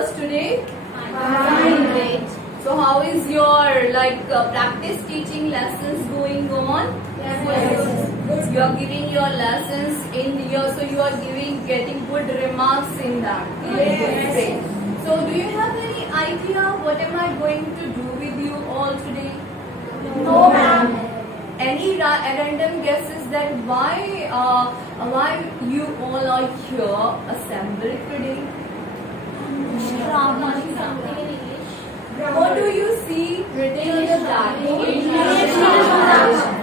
girls today? Fine. So how is your practice teaching lessons going on? Yes. You are giving your lessons so you are getting good remarks in that. Yes. Great. So do you have any idea what am I going to do with you all today? No, ma'am. Any random guesses that why you all are here assembled today? Something in English. What do you see written on the blackboard? English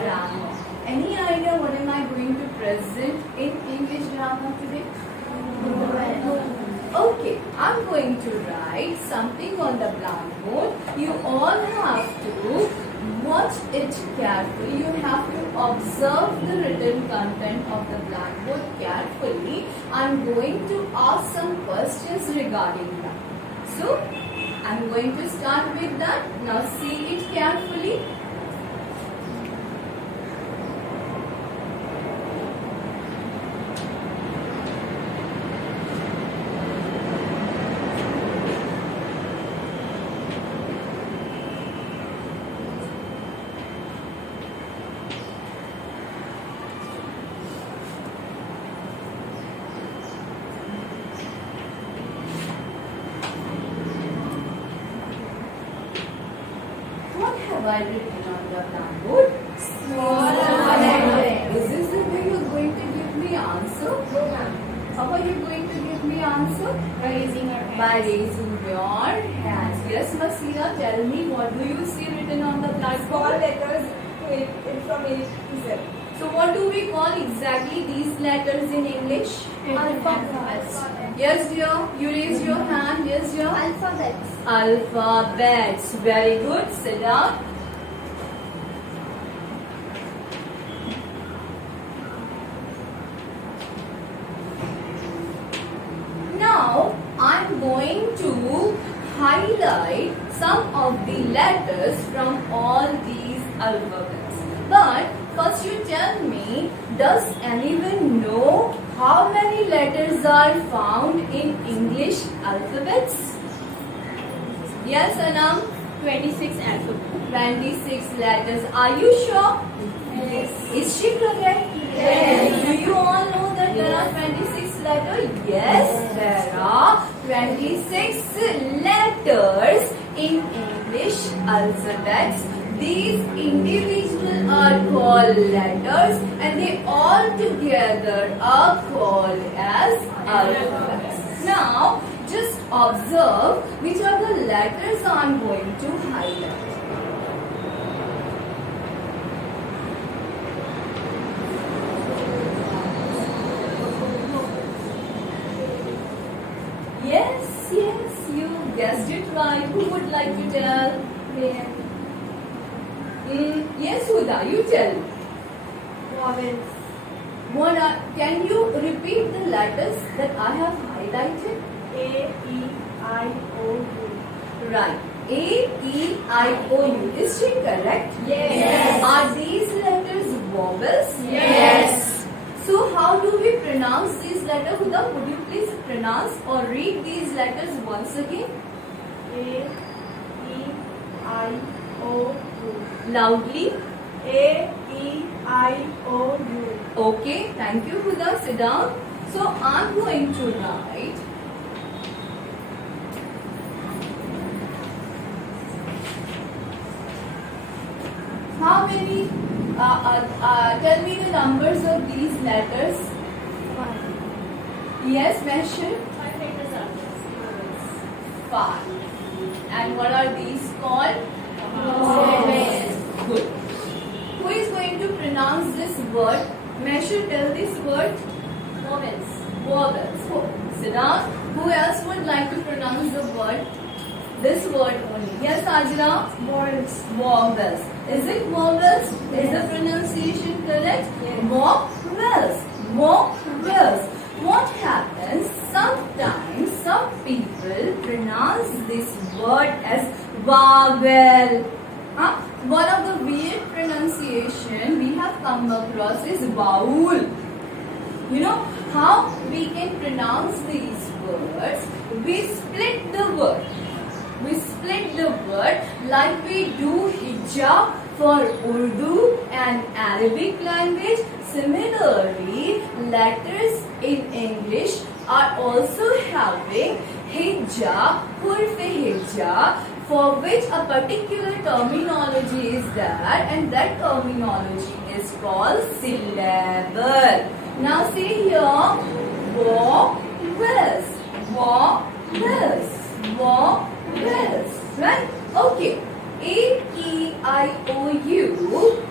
grammar. Any idea what am I going to present in English grammar today? Okay, I'm going to write something on the blackboard. You all have to watch it carefully. You have to observe the written content of the blackboard carefully. I'm going to ask some questions regarding that. So, I'm going to start with that. Now see it carefully. What have I written on the blackboard? Is this the way you're going to give me answer? How are you going to give me answer? By raising your hand. By raising your hands. Yes, Masira, tell me what do you see written on the blackboard? letters from A to Z. So what do we call exactly these letters in English? Alphabets. Yes, dear. You raise your hand. Yes, dear. Alphabets. Alphabets. Very good. Sit down. Now, I'm going to highlight some of the letters from all these alphabets. But first you tell me, does anyone know how many letters are found in English alphabets? Yes, Anam? 26 alphabets. 26 letters. Are you sure? Yes. Is she correct? Yes. Do you all know that there are 26 letters? Yes, there are 26 letters in English alphabets. These individual are called letters and they all together are called as alphabets. Now, just observe which are the letters I'm going to highlight. Yes, you guessed it right. Who would like to tell? Yes, Huda, you tell. Vowels. Can you repeat the letters that I have highlighted? A, E, I, O, U. Right. A, E, I, O, U. Is she correct? Yes. Are these letters vowels? Yes. So how do we pronounce these letters? Huda, would you please pronounce or read these letters once again? A, E, I, O, U. Loudly. A, E, I, O, U. Okay, thank you, Huda. Sit down. So I'm going to write how many, tell me the numbers of these letters. Yes, mention 5 letters are vowels. 5. And what are these called? Vowels. Good. Who is going to pronounce this word? Measure, tell this word. Vowels. Vowels. Sit down. Who else would like to pronounce the word? This word only. Yes, Ajra? Vowels. Vowels. Is it vowels? Is the pronunciation correct? Yes. Vowels. Vowels. What happens? Sometimes some people pronounce this word as vowel. One of the weird pronunciation we have come across is vowel. You know how we can pronounce these words? We split the word, like we do hijab for Urdu and Arabic language. Similarly, letters in English are also having hijab, huruf hijab, for which a particular terminology is there, and that terminology is called syllable. Now see here, vowels, vowels, vowels, right? Okay. A.K.I.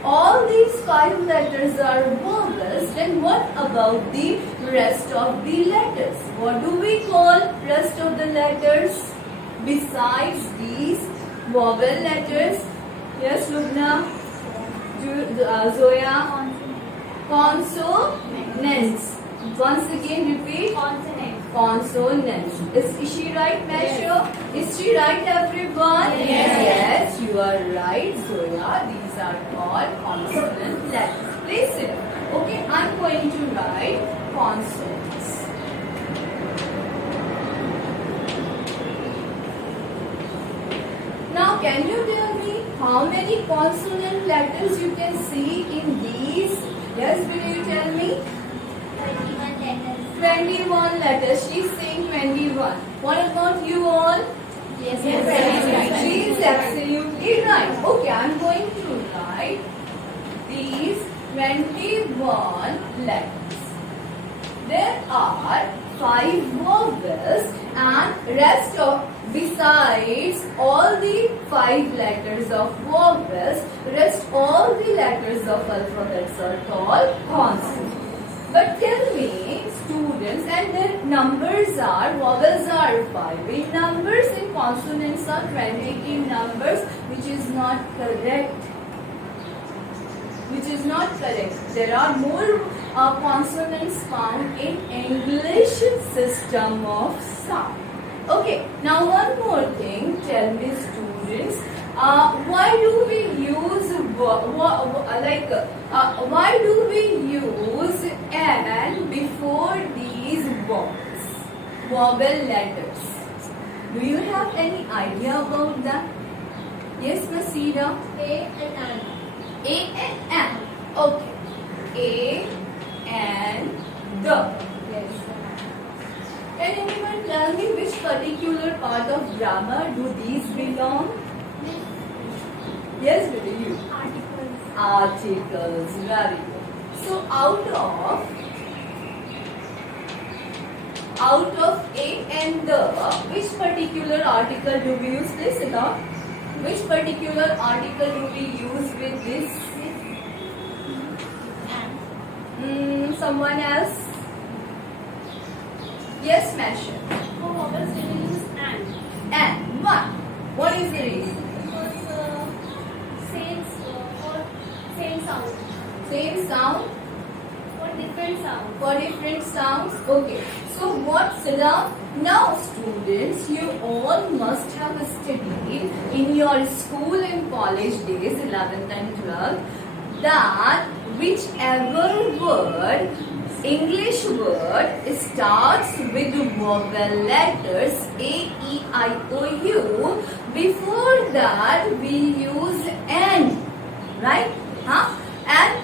All these 5 letters are vowels. Then what about the rest of the letters? What do we call rest of the letters besides these vowel letters? Yes, Lubna, Zoya. Consonants. Once again repeat. Consonants. Consonants. Is she right, Masha? Is she right, everyone? Yes. Yes, you are right, Zoya. These are called consonant letters. Place it. Okay, I'm going to write consonants. Now, can you tell me how many consonant letters you can see in these? Yes, will you tell me? 21 letters. 21 letters. She's saying 21. What about you all? Yes, She is absolutely right. Okay, I'm going to write these 21 letters. There are 5 vowels and rest of, besides all the 5 letters of vowels, rest all the letters of alphabets are called consonants. But tell me, students, and their numbers are, vowels are 5 in numbers and consonants are 20 in numbers, which is not correct. Which is not correct. There are more consonants found in English system of sound. Okay, now one more thing. Tell me, students, why do we use why do we use an before these vowels, vowel letters? Do you have any idea about that? Yes, Masira. A and N. A and N. Okay. A and the. Yes. Can anyone tell me which particular part of grammar do these belong? Yes, will you? Articles. Articles. Very good. So out of A and the, which particular article do we use? Listen up. Which particular article do we use with this? Someone else? Yes, Masha. For vowels, we will use and. And one. What is the reason? Because same sound. Same sound For different sounds. for different sounds. Okay. So what's now? Now, students, you all must have studied in your school and college days, 11th and 12th, that whichever word, English word, starts with vowel letters A-E-I-O-U, before that we use N, right? And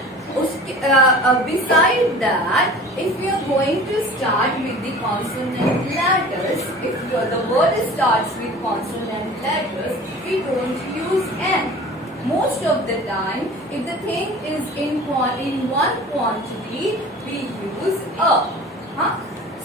beside that, if we are going to start with the consonant letters, if the word starts with consonant letters, we don't use N. Most of the time, if the thing is in one quantity, we use A.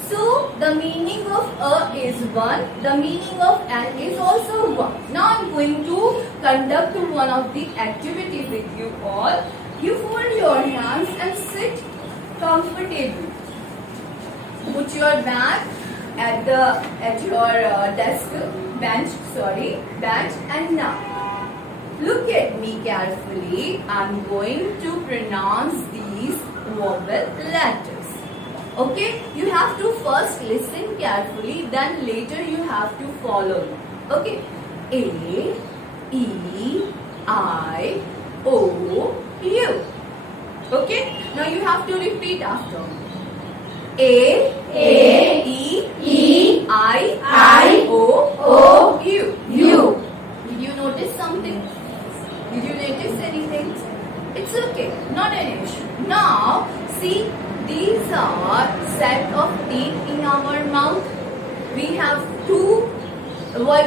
So, the meaning of A is 1, the meaning of N is also 1. Now, I am going to conduct one of the activity with you all. You fold your hands and sit comfortably. Put your bag at your desk, bench, and now look at me carefully. I'm going to pronounce these vowel letters. Okay, you have to first listen carefully, then later you have to follow. Okay, A, E, I, O, U. Okay, now you have to repeat after me. A, E, I, O, U. Did you note Not an issue. Now, see, these are set of teeth in our mouth. We have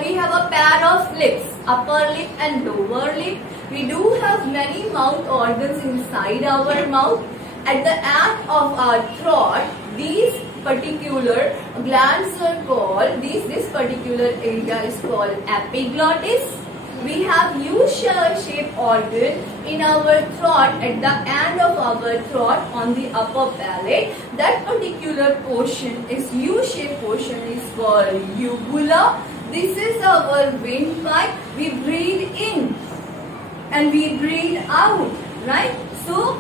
we have a pair of lips, upper lip and lower lip. We do have many mouth organs inside our mouth. At the end of our throat, these particular glands are called, this particular area is called epiglottis. We have U-shaped organ in our throat, at the end of our throat on the upper palate. That particular portion is U-shaped portion is called uvula. This is our windpipe. We breathe in and we breathe out, right? So,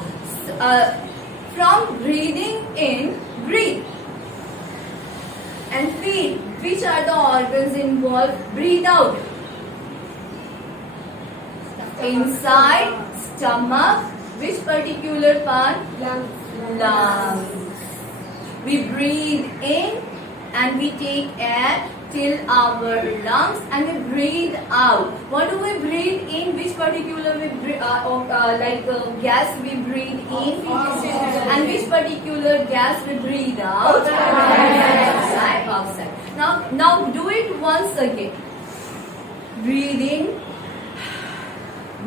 from breathing in, breathe and feel. Which are the organs involved? Breathe out. Inside, stomach. Which particular part? Lungs. We breathe in and we take air till our lungs and we breathe out. What do we breathe in? Which particular gas we breathe in? And which particular gas we breathe out? Oxide. Now do it once again. Breathe in,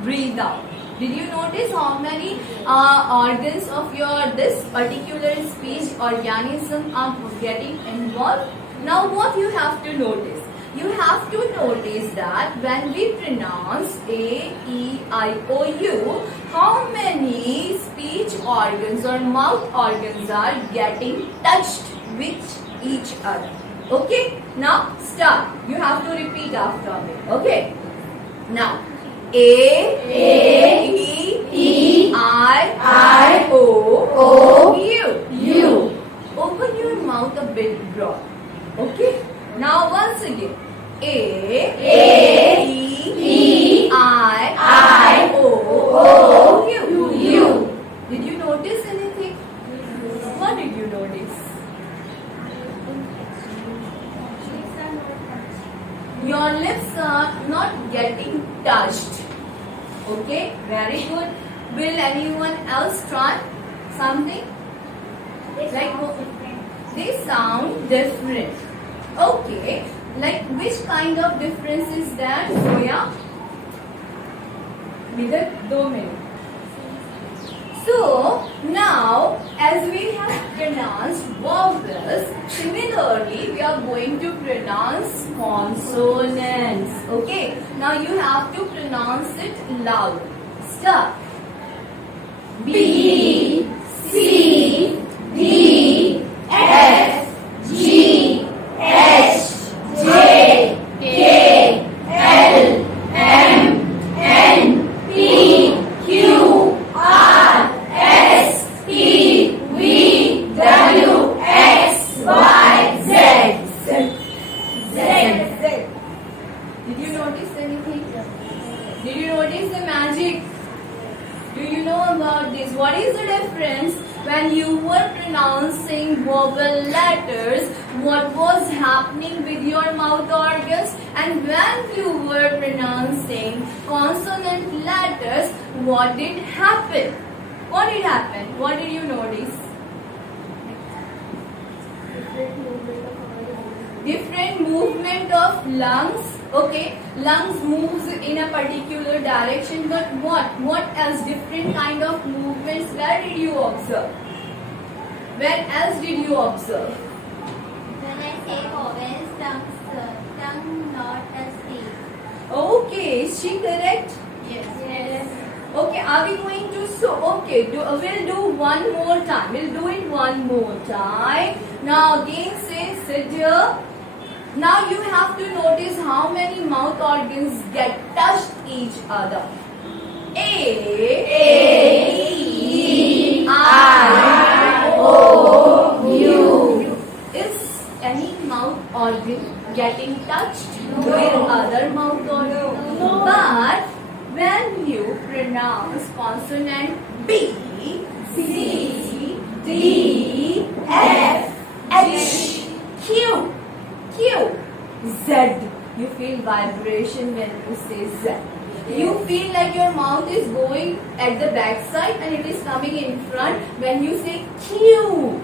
breathe out. Did you notice how many organs of your this particular speech organism are getting involved? Now what you have to notice? You have to notice that when we pronounce A-E-I-O-U, how many speech organs or mouth organs are getting touched with each other. Okay? Now start. You have to repeat after me. Okay? Now A-E-I-O-U. Open your mouth a bit broad. Okay? Now once again. A-E-I-O-U. Did you notice anything? What did you notice? Your lips are not getting touched. Okay? Very good. Will anyone else try something? They sound different. Okay. Like which kind of difference is that, Zoya? Neither 2 minutes. So, now as we have pronounced vowels, similarly we are going to pronounce consonants. Okay? Now you have to pronounce it loud. Start. B, C, D, F, G, H, J, K, L, M, N, P, Q, R, S, T, V, W, X, Y, Z. Did you notice anything? Did you notice the magic? Do you know about this? What is the difference when you were pronouncing vowel letters? What was happening with your mouth organs? And when you were pronouncing consonant letters, what did happen? What did happen? What did you notice? Different movement of lungs. Okay, lungs moves in a particular direction, but what else? Different kind of movements. Where did you observe? Where else did you observe? When I say vowels, tongue not touch teeth. Okay, is she correct? Yes. Okay, are we going to we'll do one more time. We'll do it one more time. Now again say sit here. Now you have to notice how many mouth organs get touched each other. A-E-I-O-U. Is any mouth organ getting touched with other mouth organ? No. But when you pronounce consonant B, C, D, F, H, Q, Z, you feel vibration when you say Z. You feel like your mouth is going at the back side and it is coming in front when you say Q.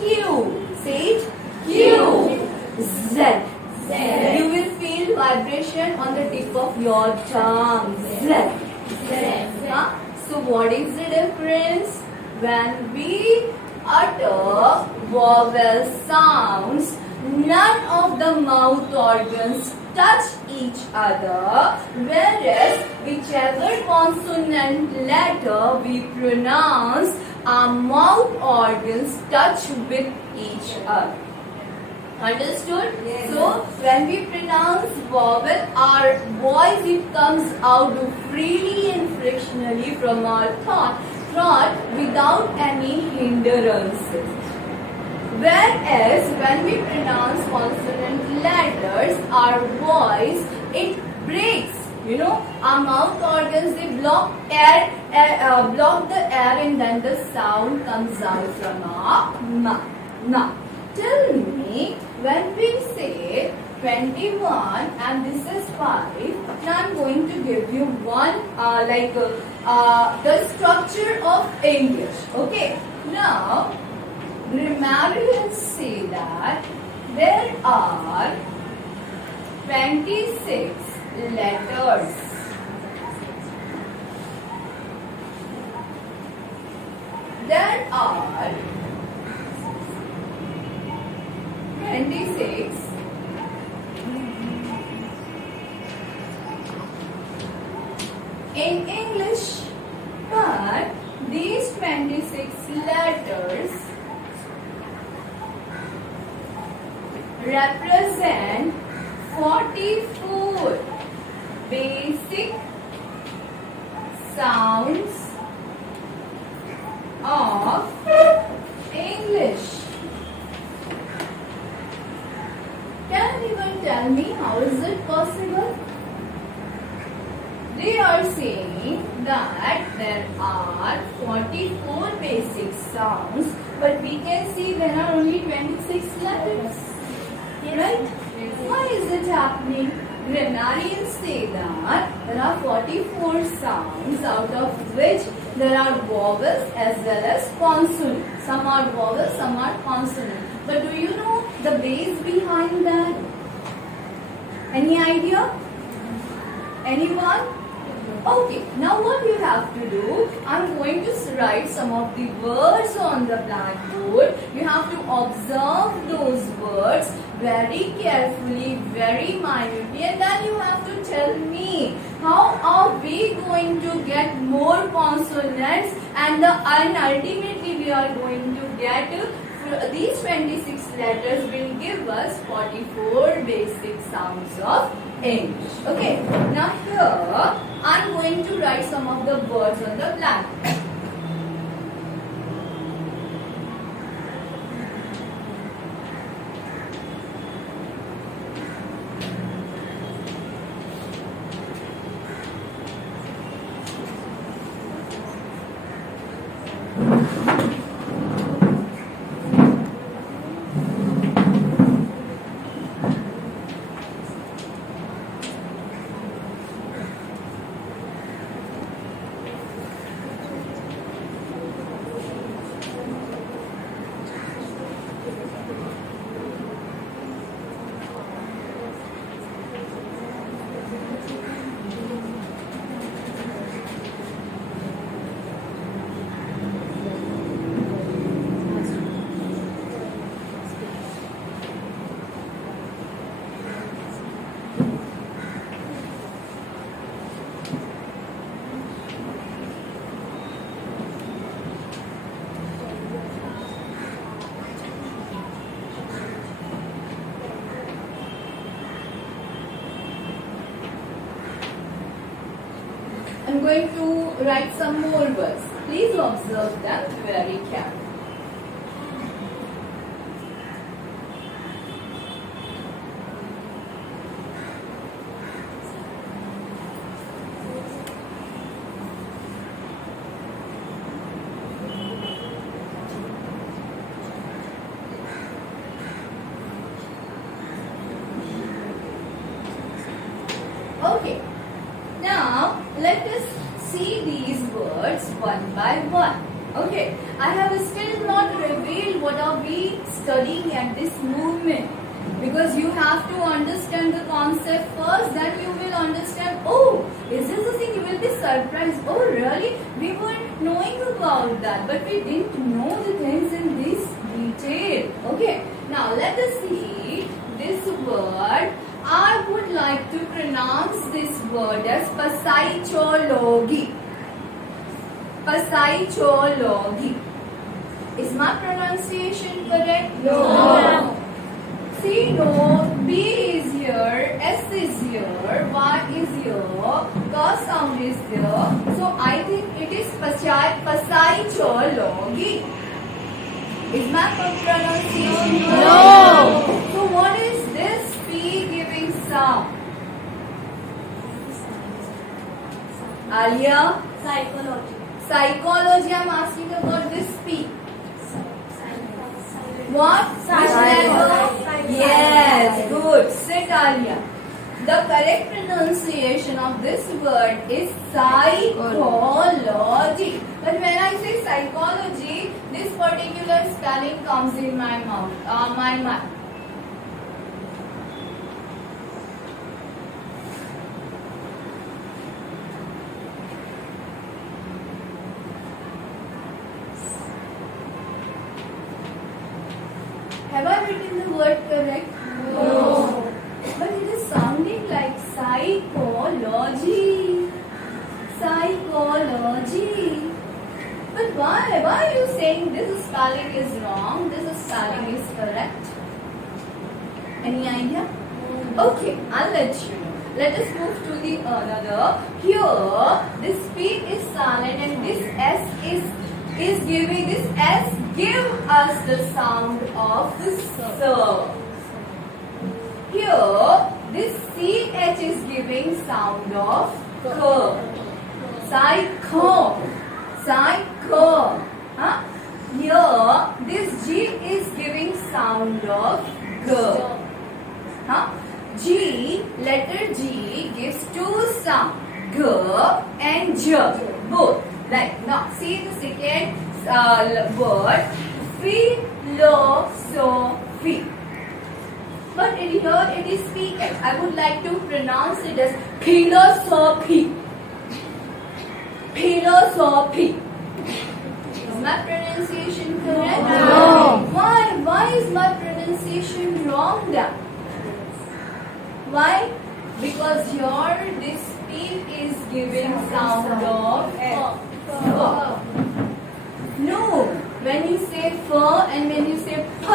Q. Say it. Q. Z. You will feel vibration on the tip of your tongue. Z. Huh? So what is the difference? When we utter vowel sounds, none of the mouth organs touch each other, whereas whichever consonant letter we pronounce, our mouth organs touch with each other. Understood? Yes. So when we pronounce vowel, our voice it comes out freely and frictionally from our throat without any hindrances. Whereas when we pronounce consonant letters, our voice it breaks. You know, our mouth organs they block block the air, and then the sound comes out from our mouth. Now, tell me, when we say 21 and this is 5, now I'm going to give you one the structure of English. Okay. Now, grammarians say that there are 26 letters. There are 26 in English, but these 26 letters represent 44 basic sounds of English. Can anyone tell me how is it possible? They are saying that there are 44 basic sounds, but we can see there are only 26 letters. Right? Why is it happening? Grammarians say that there are 44 sounds, out of which there are vowels as well as consonants. Some are vowels, some are consonants. But do you know the base behind that? Any idea? Anyone? Okay, now what you have to do, I'm going to write some of the words on the blackboard. You have to observe those words very carefully, very minutely, and then you have to tell me how are we going to get more consonants, and ultimately we are going to get these 26 letters will give us 44 basic sounds of English. Okay, now here I'm going to write some of the words on the blackboard. I'm going to write some more words. Please observe them very carefully. Okay. Now let us see these words one by one. Okay, I have still not revealed what are we studying at this moment, because you have to understand the concept first, then you will understand, oh, is this the thing? You will be surprised, oh really, we were knowing about that, but we didn't know the things in this detail. Okay, now let us see this word. I would like to pronounce this word as psychology. Psychology. Is my pronunciation correct? No. See, no. B is here, S is here, Y is here, K sound is there. So I think it is psychology. Is my pronunciation correct? No. So what is this P giving sound? Alia? Psychology. Psychology, I'm asking about this P. What? Which letter? Yes, good. Sit, Alia. The correct pronunciation of this word is psychology. But when I say psychology, this particular spelling comes in my mouth, my mind. Have I written the word correct? No. But it is sounding like psychology. Psychology. But why are you saying this spelling is wrong, this spelling is correct? Any idea? Okay, I'll let you know. Let us move to the another. Here, this P is silent and this S is giving, this S give us the sound of the S. Here, this CH is giving sound of K. Psycho. Psycho. Huh? Here, this G is giving sound of G. Huh? G, letter G gives two sounds, G and J, both. Right. Now, see the second word, philosophy. But in here it is PH. I would like to pronounce it as philosophy. Philosophy. Is my pronunciation correct? No. Why is my pronunciation wrong then? Why? Because here this P is giving sound of F. No. When you say F and when you say P.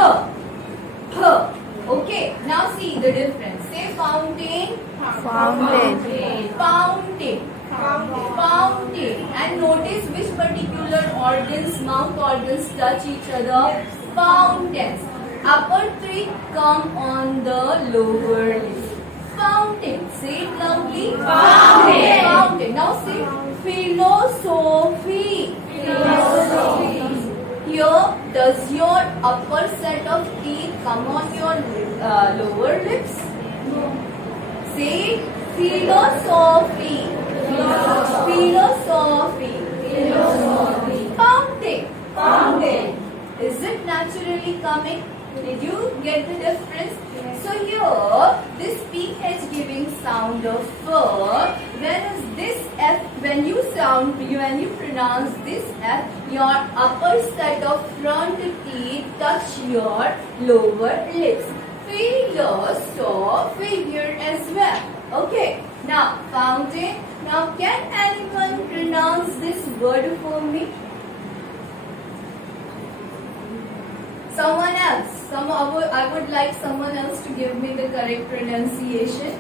Okay. Now see the difference. Say fountain. Fountain. Fountain. Fountain. And notice which particular organs, mouth organs touch each other. Fountains. Upper three come on the lower lips. Fountain. Say it loudly. Fountain. Fountain. Now say philosophy. Philosophy. Here, does your upper set of teeth come on your lower lips? No. Say philosophy. Philosophy. Fountain. Fountain. Is it naturally coming? Did you get the difference? Yes. So here, this PH giving sound of F, whereas this F, when you pronounce this F, your upper set of front teeth touch your lower lips. Philosophy here as well. Okay. Now, fountain. Now, can anyone pronounce this word for me? Someone else. I would like someone else to give me the correct pronunciation.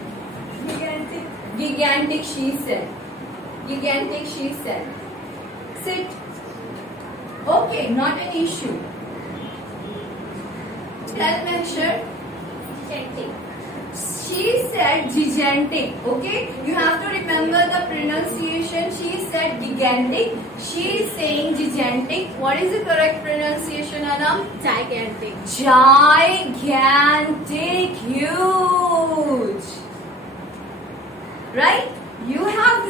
Gigantic. Gigantic, she said. Gigantic, she said. Sit. Okay, not an issue. Tell measure. She said gigantic. Okay, you have to remember the pronunciation. She said gigantic. She is saying gigantic. What is the correct pronunciation, Anam? Gigantic. Gigantic, huge. Right? You have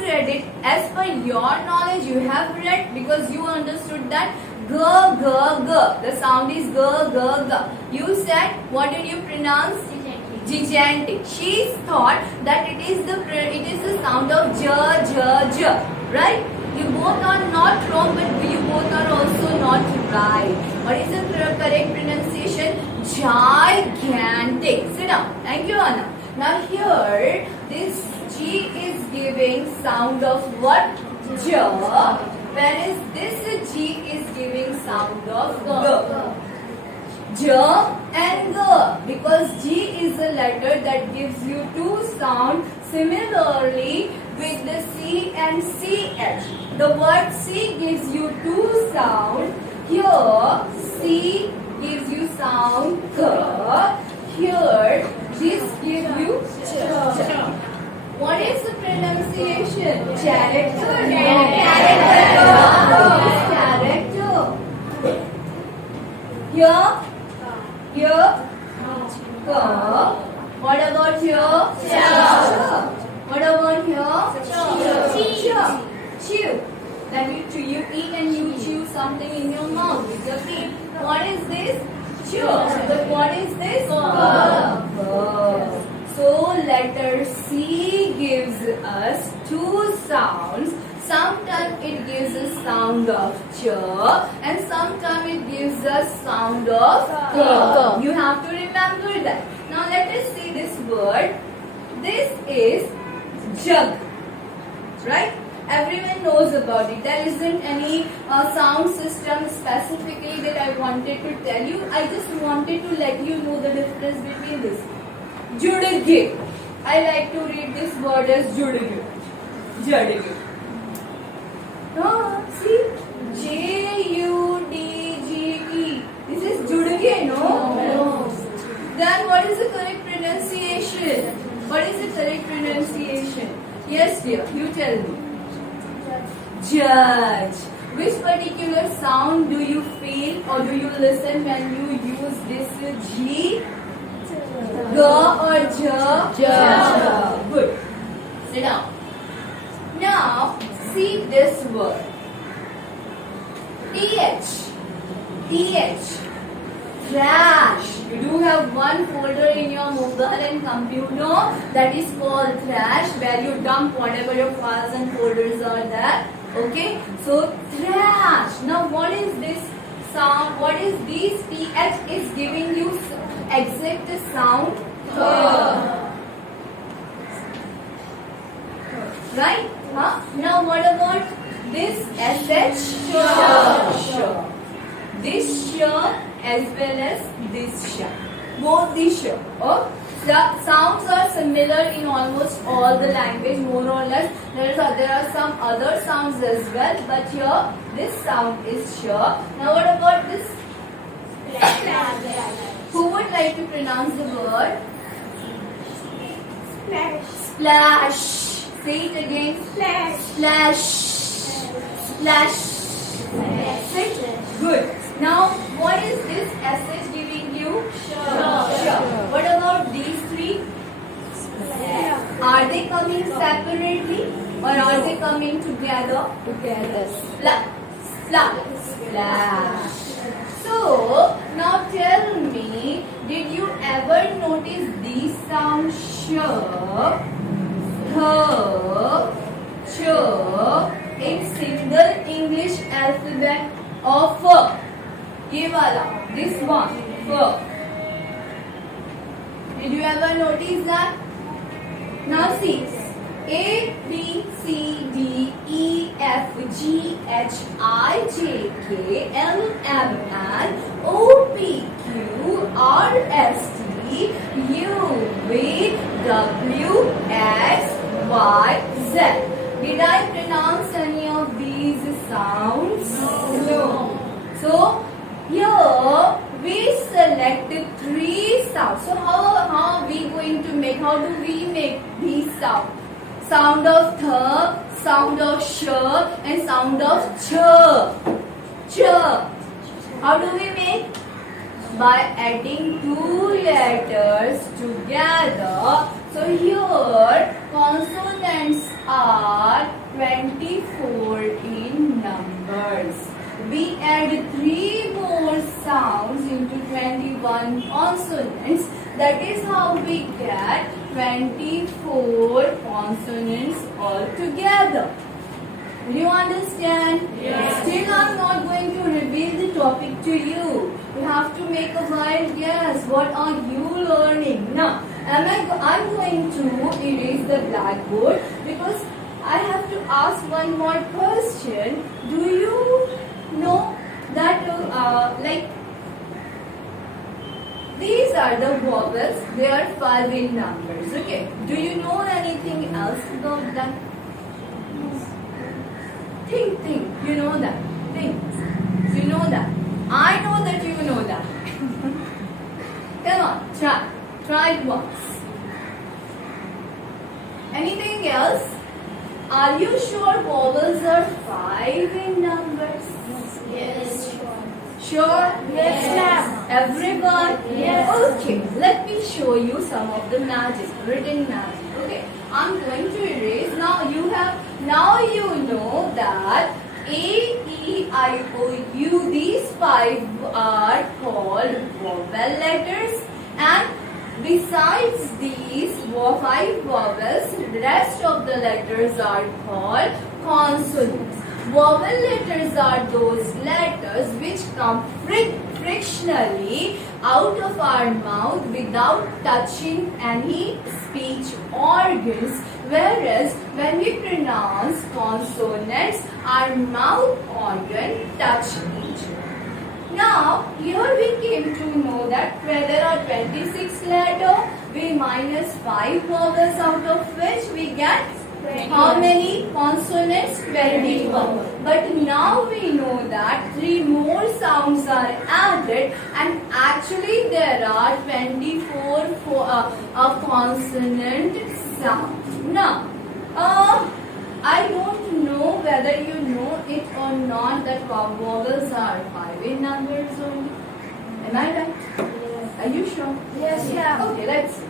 as per your knowledge, you have read because you understood that g, g, g. The sound is g, g, g. You said, what did you pronounce? Gigantic. She thought that it is the sound of j, j, j. Right? You both are not wrong, but you both are also not right. What is the correct pronunciation? Gigantic. Sit down. Thank you, Anna. Now here, this G is giving sound of what? J. Whereas this G is giving sound of G. J and G. Because G is a letter that gives you two sounds. Similarly, with the C and CH. The word C gives you two sounds. Here, C gives you sound K. Here, this gives you Ch. What is the pronunciation? Character. Character. Here, K. What about here? Ch. What about here? Chew. Chew. That you eat and you chew something in your mouth with your teeth. What is this? Chew. But what is this? So letter C gives us two sounds. Sometimes it gives us sound of ch and sometimes it gives us sound of k. You have to remember that. Now let us see this word. This is jug, right? Everyone knows about it. There isn't any sound system specifically that I wanted to tell you. I just wanted to let you know the difference between this. Judge. I like to read this word as judge. Judge. See? Judge. This is judge, no? Then what is the correct pronunciation? What is the correct pronunciation? Yes, dear, you tell me. Judge. Which particular sound do you feel or do you listen when you use this G? G or J? J. Good. Sit down. Now, see this word. TH. TH. Trash. You do have one folder in your mobile and computer that is called trash, where you dump whatever your files and folders are there. Okay? So trash. Now what is this sound? What is this? TH is giving you exact sound. Right? Huh? Now what about this SH? Sure. This sh as well as this sh. Both these sh. Oh, the sounds are similar in almost all the language, more or less. There are some other sounds as well, but here this sound is sh. Now what about this? Who would like to pronounce the word? Splash. Splash. Say it again. Splash. Splash. Sit. Good. Now, what is this SH giving you? Sure. What about these three? Splash. Are they coming separately or are they coming together? Splash. So, now tell me, did you ever notice these sounds sh, th, ch in single English alphabet of f? ये वाला, this one, f. Did you ever notice that? Now see, A, B, C, D, E, F, G, H, I, J, K, L, M, N, O, P, Q, R, S, T, U, V, W, X, Y, Z. Did I pronounce any of these sounds? No. So, here we select three sounds. So how are we going to make? How do we make these sounds? Sound of th, sound of sh, and sound of ch. Ch. How do we make? By adding two letters together. So here consonants are 24 in numbers. We add 3 more sounds into 21 consonants. That is how we get 24 consonants altogether. Do you understand? Yes. Still, I'm not going to reveal the topic to you. You have to make a wild guess. What are you learning? Now, I'm going to erase the blackboard because I have to ask one more question. Do you know that these are the vowels? They are 5 in numbers. Okay. Do you know anything else about that? Think. You know that. Think. You know that. I know that you know that. Come on, try. Try it once. Anything else? Are you sure vowels are 5 in numbers? Yes. Sure? Yes, ma'am. Everyone? Yes. Okay, let me show you some of the magic, written magic. Okay, I'm going to erase. Now you know that A.E.I.O.U. These 5 are called vowel letters, and besides these 5 vowels, the rest of the letters are called consonants. Vowel letters are those letters which come frictionally out of our mouth without touching any speech organs, whereas when we pronounce consonants, our mouth organ touch each other. Now, here we came to know that where there are 26 letters, we minus 5 vowels, out of which we get how many consonants? 21. But now we know that 3 more sounds are added, and actually there are 24 consonant sounds. Now, I don't know whether you know it or not that vowels are 5 in numbers only. Am I right? Yes. Are you sure? Yes, ma'am. Okay, let's see.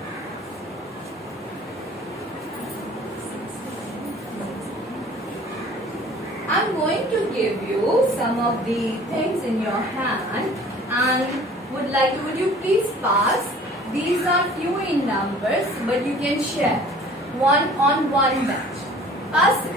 I'm going to give you some of the things in your hand and would you please pass? These are few in numbers, but you can share one on one bench. Pass it.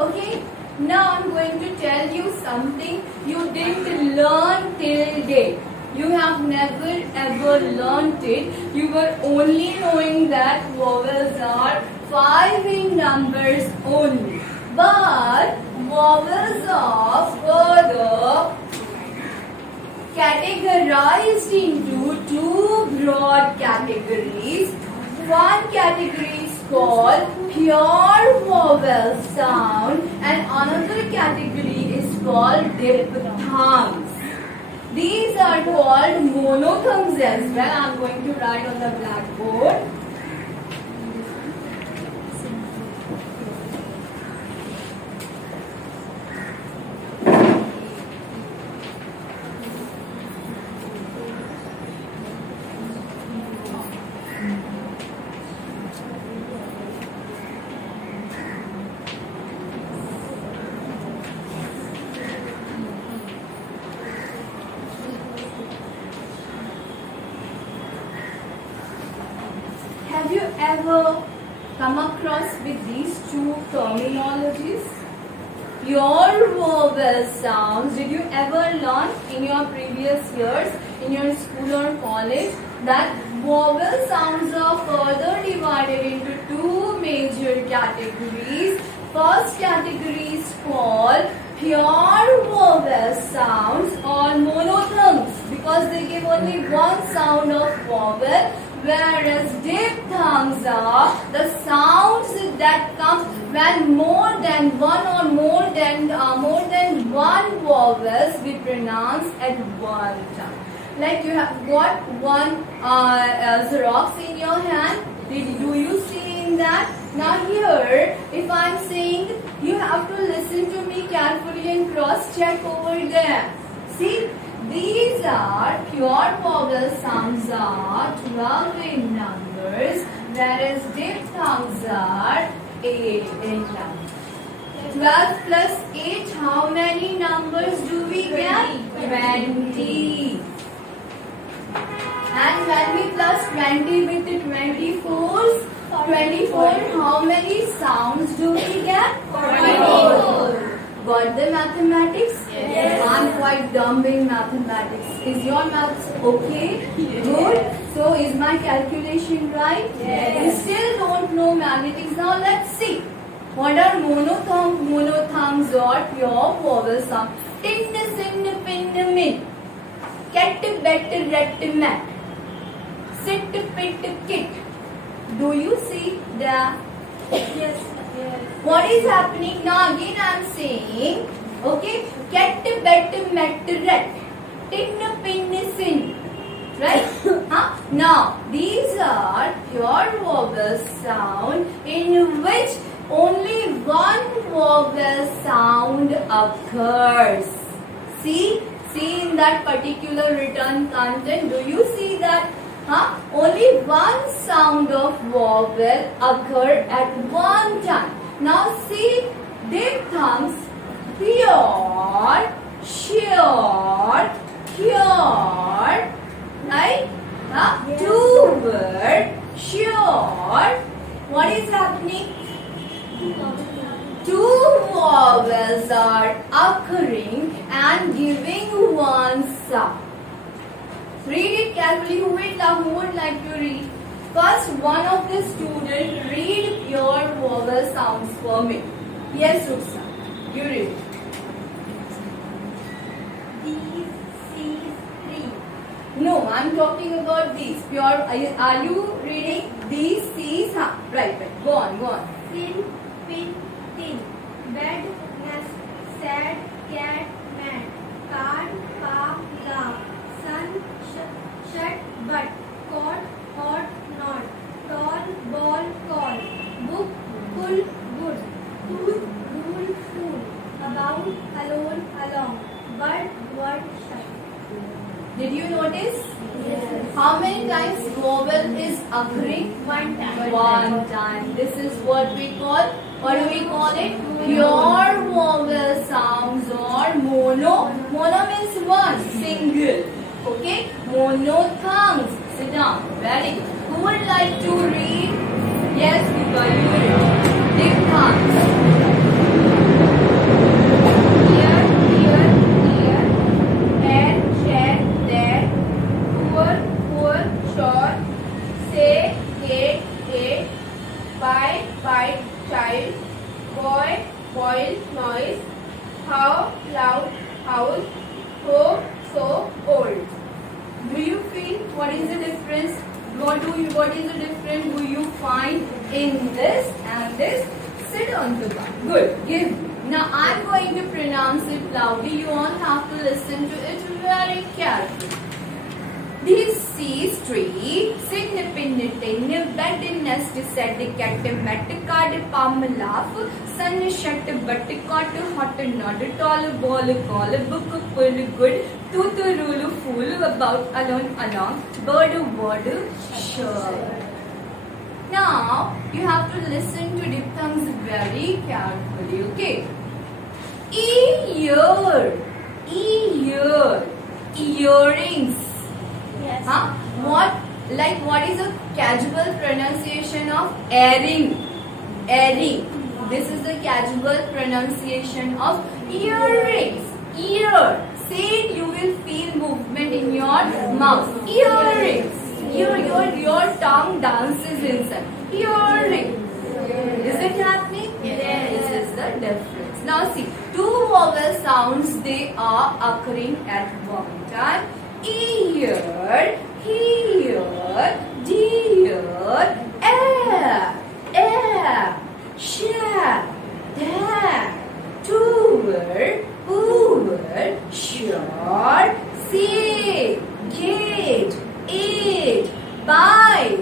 Okay, now I'm going to tell you something you didn't learn till date. You have never ever learnt it. You were only knowing that vowels are 5 in numbers only. But vowels are further categorized into 2 broad categories. One category is called pure vowel sound and another category is called diphthongs. These are called monophthongs as well. I am going to write on the blackboard. Have you ever come across with these 2 terminologies? Pure vowel sounds. Did you ever learn in your previous years, in your school or college, that vowel sounds are further divided into 2 major categories? First category is called pure vowel sounds or monophthongs because they give only one sound of vowel. Whereas diphthongs are the sounds that come when more than one or more than one vowels we pronounce at one time. Like you have got one Xerox in your hand. Do you see in that? Now here, if I'm saying, you have to listen to me carefully and cross-check over there. See, these are pure vowel sounds are 12 in numbers, whereas diphthongs are 8 in numbers. 12 plus 8, how many numbers do we get? 20. And when we plus 20 with the 24s, 24, how many sounds do we get? 44. Got the mathematics? Yes. I'm quite dumb in mathematics. Is your maths okay? Yes. Good. So is my calculation right? Yes. You still don't know mathematics. Now let's see. What are monothongs or pure vowel sounds? Tin, sin, pin, min. Cat, bet, ret, mat. Sit, pit, kit. Do you see that? Yes. What is happening? Now again I am saying, okay, cat, bet, met, ret. Tin, pin, sin. Right? Huh? Now, these are pure vowel sound in which only one vowel sound occurs. See in that particular written content, do you see that? Huh? Only one sound of vowel occur at one time. Now see diphthongs, pure, sure, pure, right? Huh? Yes. Two word, sure. What is happening? Two vowels are occurring and giving one sound. Read it carefully. Who would like to read? First, one of the students read pure vowel sounds for me. Yes, Ruksa. You read. These, sees, three. No, I'm talking about these. Pure. Are you reading? These, these. Huh. Right. Go on. Sin, pin, tin. Bed, nest, sad, cat, mat. Card, car, laugh. Sun, shut, but. Caught, hot, not. Tall, ball, call. Book, pull, good. Fool, rule, fool. About, alone, along. Bird, word, shut. Did you notice? Yes. How many times vowel is occurring? One time. One time. This is what we call, what do we call it? Pure vowel sounds or mono. Mono means one, single. Okay? Monothongs. Sit down. Very good. Who would like to read? Yes, Vika, you read. Diphthongs. Bite, child, boy, boil, noise, how, loud, house, so, so, old. Do you feel what is the difference? What is the difference do you find in this and this? Sit on the back. Good. Give me. Now I'm going to pronounce it loudly. You all have to listen to it very carefully. This is tree, sin, pin, tin, bed, nest, set, cat, met, card, palm, laugh, sun, shut, but, caught, hot, not, tall, ball, call, book, pull, good, tooth, rule, fool, about, alone, along, bird, word, sure. Now, you have to listen to diphthongs very carefully, okay? Ear, earrings. Yes. Huh? What is a casual pronunciation of earring? Earring. This is the casual pronunciation of earrings. Ear. Say it, you will feel movement in your mouth. Earrings. Your tongue dances inside. Earrings. Is it happening? Yes. This is the difference. Now see, two vowel sounds, they are occurring at one time. Ear, here, dear, air, share, there, tour, over, sure, say, gate, it, buy,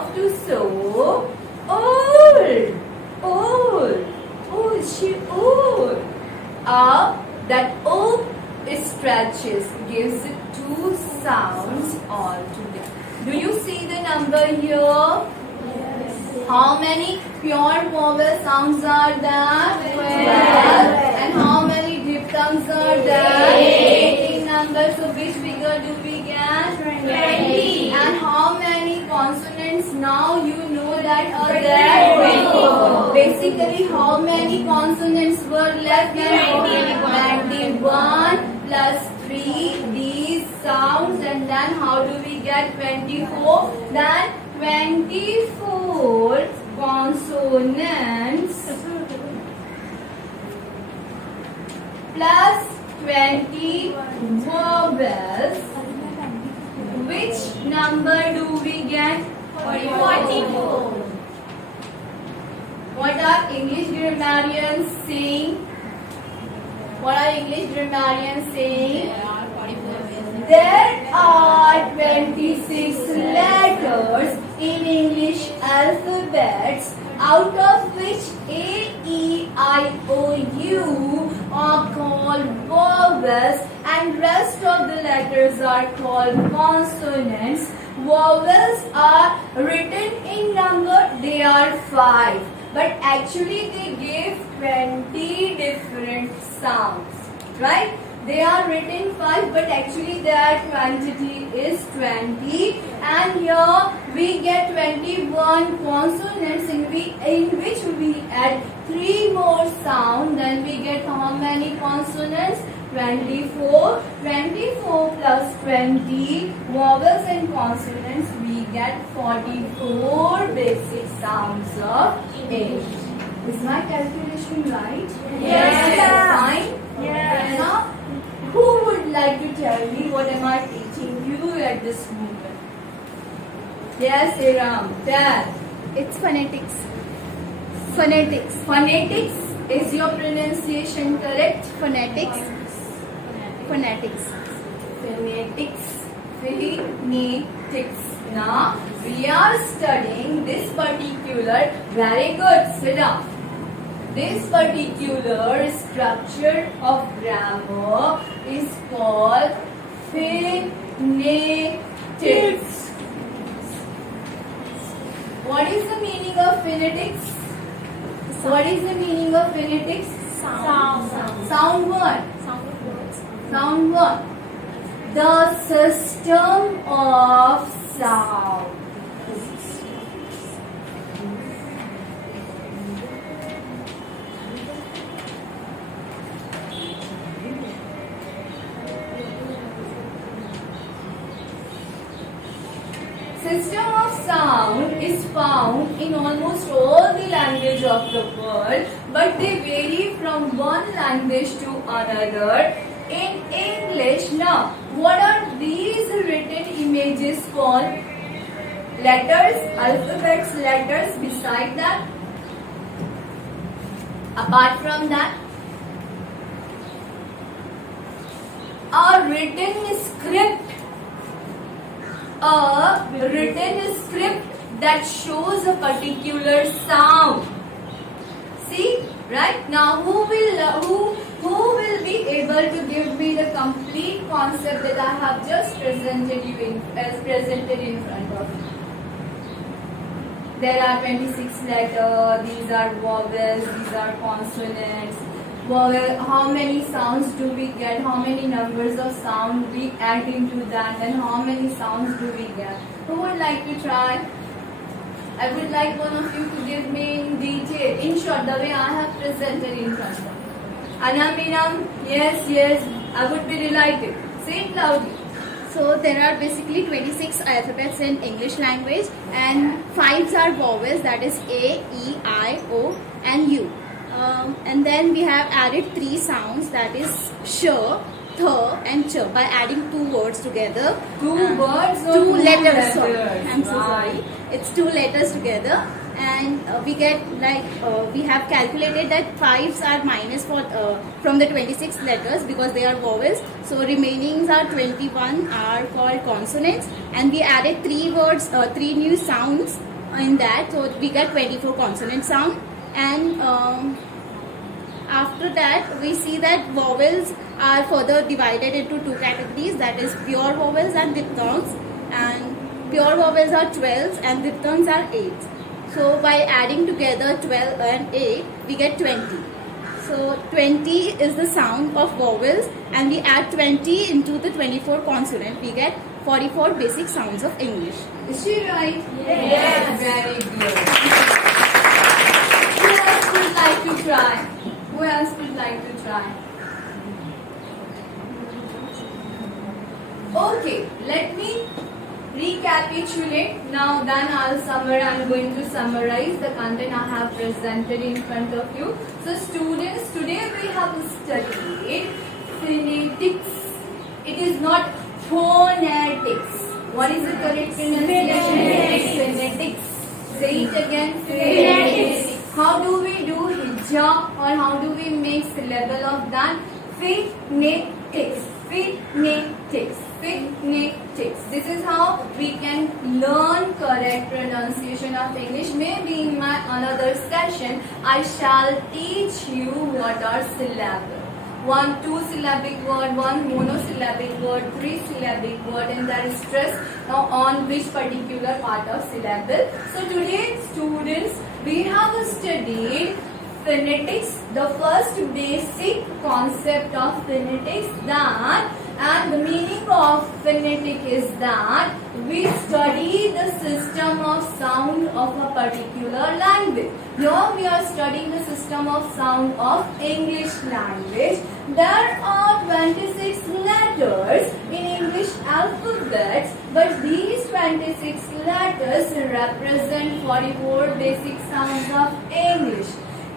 love to sew. Old. Old. Oh, is she old? That O stretches, gives it two sounds altogether. Do you see the number here? How many pure vowel sounds are there? 12. And how many diphthongs are there? 18 numbers. So which figure do we get? 20. And how many consonants now you know that are there? 20. Basically, how many consonants were left? 21 plus 3 these sounds, and then how do we get 24? Then 24 consonants plus 20 vowels. Which number do we get? 44. What are English grammarians saying? What are English grammarians saying? There are 26 letters in English alphabets, out of which A, E, I, O, U are called vowels and rest of the letters are called consonants. Vowels are written in number, they are 5. But actually they give 20 different sounds, right? They are written 5, but actually their quantity is 20. And here we get 21 consonants in which we add 3 more sounds. Then we get how many consonants? 24. 24 plus 20 vowels and consonants, we get 44 basic sounds of English. Is my calculation right? Yes. Fine? Yes. Now, who would like to tell me what am I teaching you at this moment? Yes, Ram, tell. It's phonetics. Phonetics. Phonetics, is your pronunciation correct? Phonetics. Phonetics. Phonetics. Phonetics. Now, we are studying this particular, very good, sit down. This particular structure of grammar is called phonetics. What is the meaning of phonetics? What is the meaning of phonetics? Sound. Sound what? Sound of words. Sound what? The system of sound. System of sound is found in almost all the language of the world, but they vary from one language to another. In English, now, what are these written images called? Letters, alphabets, letters. Beside that, apart from that, a written script. A written script that shows a particular sound. See, right now, who will be able to give me the complete concept that I have just presented in front of you? There are 26 letters. These are vowels. These are consonants. Vowel, how many sounds do we get? How many numbers of sound we add into that? And how many sounds do we get? Who would like to try? I would like one of you to give me in detail, in short, the way I have presented in front of you. Anaminam, yes, I would be delighted. Say it loudly. So there are basically 26 alphabets in English language, and 5 are vowels, that is A, E, I, O and U. And then we have added 3 sounds, that is sh, th and ch, by adding 2 words together. 2 words or 2 letters, letters? sorry. I'm so Right. sorry. It's 2 letters together, and we get we have calculated that 5s are minus from the 26 letters because they are vowels. So remaining are 21 are called consonants, and we added 3 words, 3 new sounds in that, so we get 24 consonant sound. And after that we see that vowels are further divided into two categories, that is pure vowels and diphthongs. And pure vowels are 12s and diphthongs are 8s. So by adding together 12 and 8 we get 20. So 20 is the sound of vowels, and we add 20 into the 24 consonant, we get 44 basic sounds of English. Is she right? Yes. Very good. Who else would like to try? Who else would like to try? Okay, let me recapitulate. Now then I'm going to summarize the content I have presented in front of you. So students, today we have studied phonetics. It is not phonetics. What is the correct pronunciation? Phonetics. Say it again. Phonetics. How do we do hijab, or how do we make syllable of that? Phonetics. Phonetics. Phonetics. This is how we can learn correct pronunciation of English. Maybe in my another session I shall teach you what are syllables. 1 2-syllabic word, 1 monosyllabic word, 3-syllabic word, and there is stress on which particular part of syllable. So today students, we have studied phonetics, the first basic concept of phonetics, that, and the meaning of phonetic is that we study the system of sound of a particular language. Here we are studying the system of sound of English language. There are 26 letters in English alphabet, but these 26 letters represent 44 basic sounds of English.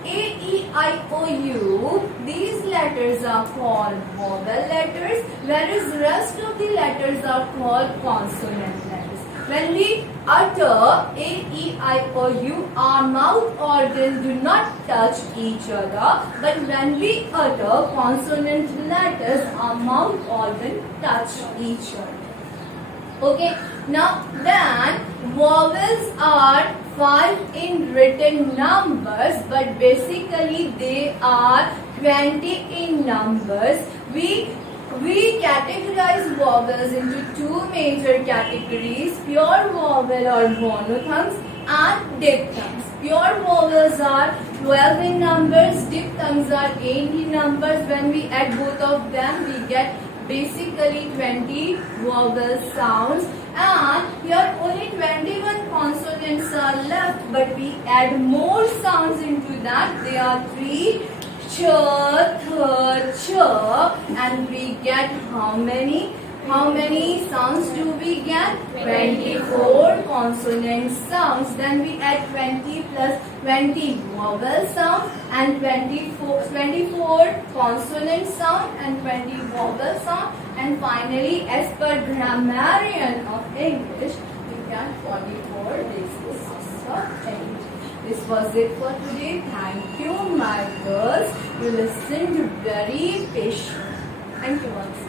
A.E.I.O.U. These letters are called vowel letters, whereas rest of the letters are called consonant letters. When we utter A.E.I.O.U., our mouth organs do not touch each other, but when we utter consonant letters, our mouth organs touch each other. Okay, now then vowels are 5 in written numbers, but basically they are 20 in numbers. We categorize vowels into two major categories: pure vowel or monophthongs and diphthongs. Pure vowels are 12 in numbers, diphthongs are 8 in numbers. When we add both of them, we get basically 20 vowel sounds, and here only 21 consonants are left, but we add more sounds into that. They are 3, ch, th, ch, and we get how many? How many sounds do we get? 24 consonant sounds. Then we add 20 plus 20 vowel sound and 24 consonant sound and 20 vowel sound. And finally, as per grammarian of English, we get 44 basic sounds of English. This was it for today. Thank you, my girls. You listened very patiently. Thank you once.